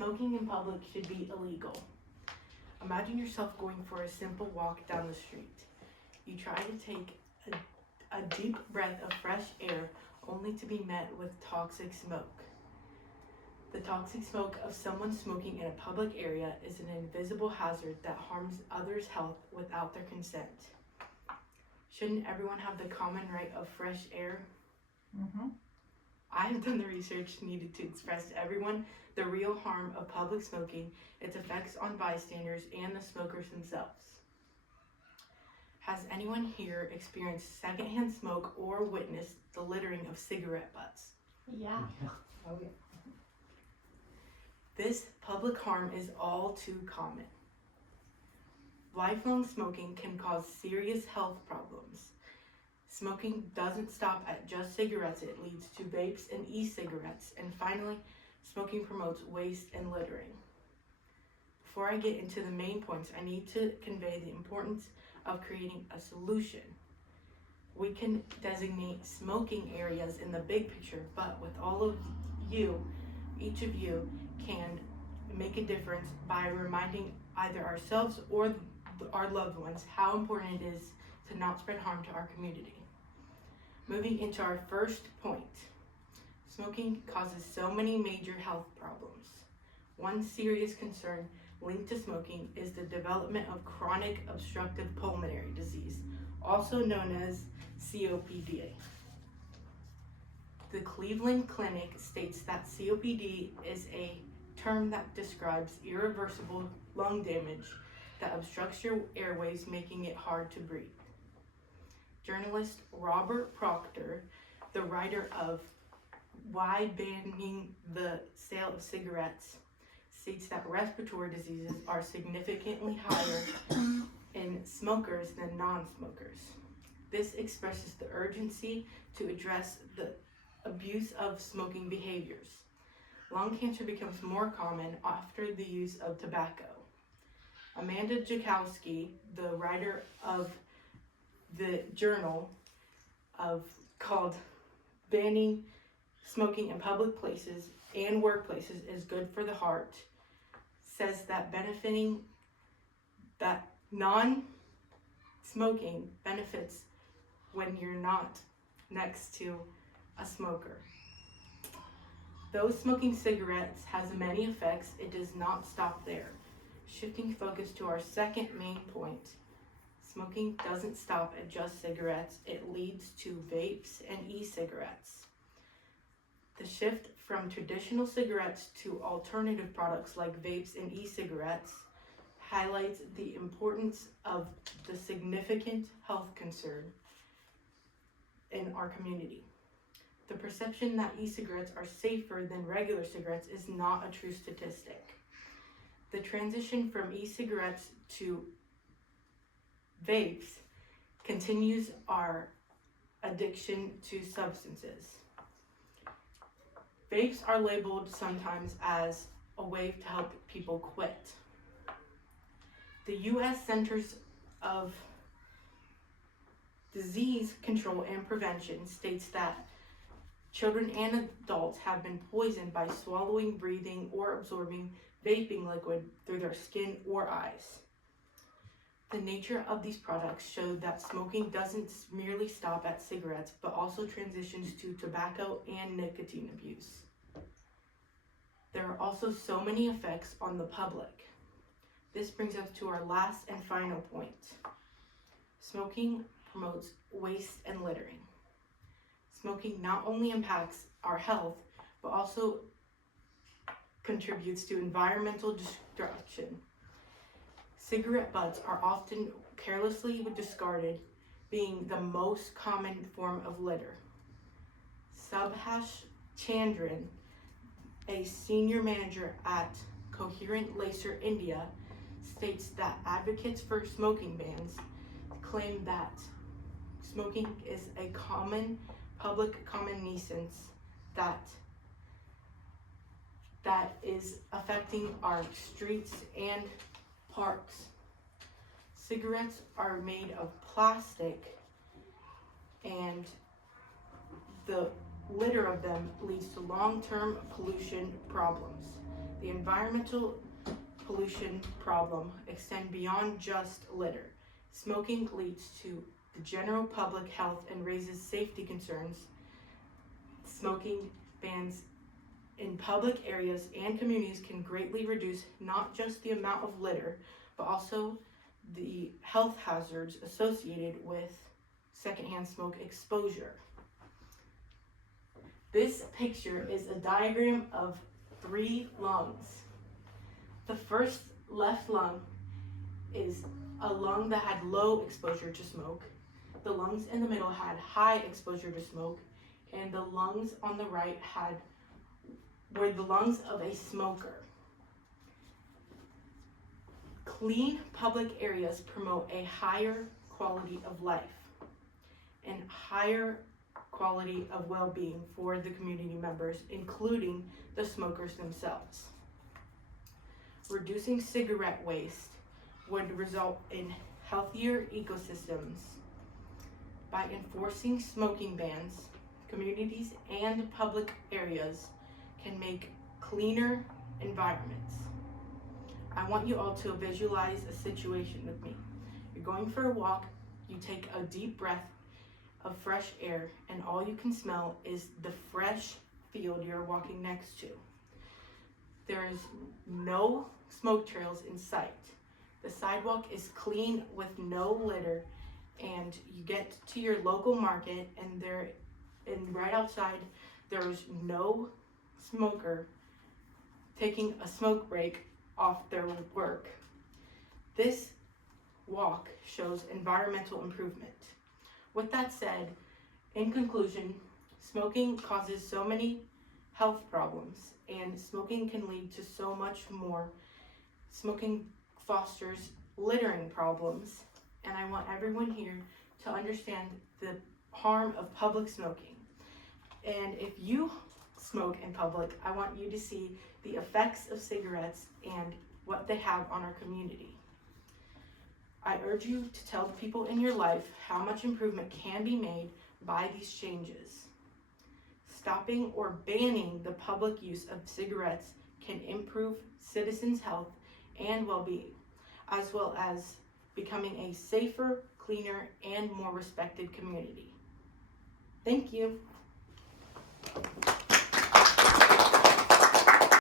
Smoking in public should be illegal. Imagine yourself going for a simple walk down the street. You try to take a deep breath of fresh air only to be met with toxic smoke. The toxic smoke of someone smoking in a public area is an invisible hazard that harms others' health without their consent. Shouldn't everyone have the common right of fresh air? I have done the research needed to express to everyone the real harm of public smoking, its effects on bystanders, and the smokers themselves. Has anyone here experienced secondhand smoke or witnessed the littering of cigarette butts? Yeah. Oh, yeah. This public harm is all too common. Lifelong smoking can cause serious health problems. Smoking doesn't stop at just cigarettes, it leads to vapes and e-cigarettes. And finally, smoking promotes waste and littering. Before I get into the main points, I need to convey the importance of creating a solution. We can designate smoking areas in the big picture, but with all of you, each of you can make a difference by reminding either ourselves or our loved ones how important it is to not spread harm to our community. Moving into our first point, smoking causes so many major health problems. One serious concern linked to smoking is the development of chronic obstructive pulmonary disease, also known as COPD. The Cleveland Clinic states that COPD is a term that describes irreversible lung damage that obstructs your airways, making it hard to breathe. Journalist Robert Proctor, the writer of Why Banning the Sale of Cigarettes, states that respiratory diseases are significantly higher in smokers than non-smokers. This expresses the urgency to address the abuse of smoking behaviors. Lung cancer becomes more common after the use of tobacco. Amanda Jakowski, the writer of the journal called Banning Smoking in Public Places and Workplaces is Good for the Heart, says that non-smoking benefits when you're not next to a smoker. Though smoking cigarettes has many effects, it does not stop there. Shifting focus to our second main point, smoking doesn't stop at just cigarettes, it leads to vapes and e-cigarettes. The shift from traditional cigarettes to alternative products like vapes and e-cigarettes highlights the importance of the significant health concern in our community. The perception that e-cigarettes are safer than regular cigarettes is not a true statistic. The transition from e-cigarettes to vapes continues our addiction to substances. Vapes are labeled sometimes as a way to help people quit. The U.S. Centers of Disease Control and Prevention states that children and adults have been poisoned by swallowing, breathing, or absorbing vaping liquid through their skin or eyes. The nature of these products showed that smoking doesn't merely stop at cigarettes, but also transitions to tobacco and nicotine abuse. There are also so many effects on the public. This brings us to our last and final point. Smoking promotes waste and littering. Smoking not only impacts our health, but also contributes to environmental destruction. Cigarette butts are often carelessly discarded, being the most common form of litter. Subhash Chandran, a senior manager at Coherent Laser India, states that advocates for smoking bans claim that smoking is a common nuisance that is affecting our streets and parks. Cigarettes are made of plastic, and the litter of them leads to long-term pollution problems. The environmental pollution problem extends beyond just litter. Smoking leads to the general public health and raises safety concerns. Smoking bans in public areas and communities can greatly reduce not just the amount of litter, but also the health hazards associated with secondhand smoke exposure. This picture is a diagram of 3 lungs. The first left lung is a lung that had low exposure to smoke. The lungs in the middle had high exposure to smoke, and the lungs on the right were the lungs of a smoker. Clean public areas promote a higher quality of life and higher quality of well-being for the community members, including the smokers themselves. Reducing cigarette waste would result in healthier ecosystems. By enforcing smoking bans, communities and public areas can make cleaner environments. I want you all to visualize a situation with me. You're going for a walk, you take a deep breath of fresh air, and all you can smell is the fresh field you're walking next to. There is no smoke trails in sight. The sidewalk is clean with no litter, and you get to your local market, and right outside there's no smoker taking a smoke break off their work. This walk shows environmental improvement. With that said, in conclusion, smoking causes so many health problems, and smoking can lead to so much more. Smoking fosters littering problems, and I want everyone here to understand the harm of public smoking. And if you smoke in public, I want you to see the effects of cigarettes and what they have on our community. I urge you to tell the people in your life how much improvement can be made by these changes. Stopping or banning the public use of cigarettes can improve citizens' health and well-being, as well as becoming a safer, cleaner, and more respected community. Thank you.